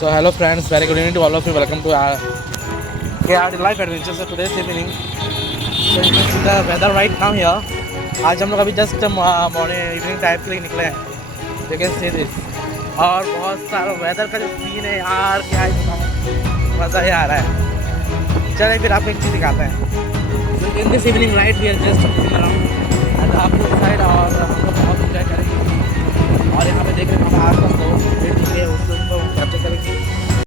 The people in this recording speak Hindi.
So hello friends, very good evening to all of you. Welcome to our KR Life Adventures. So today's evening, so you can see the weather right now here. आज हम लोग अभी जस्ट मॉर्निंग इवनिंग टाइप के लिए निकले हैं. You can see this. और बहुत सारा वेदर का जो सीन है यार, क्या ही बताऊँ, मज़ा ही आ रहा है. चलिए फिर आपको एक चीज़ दिखाते हैं. So in this evening right we are just looking around.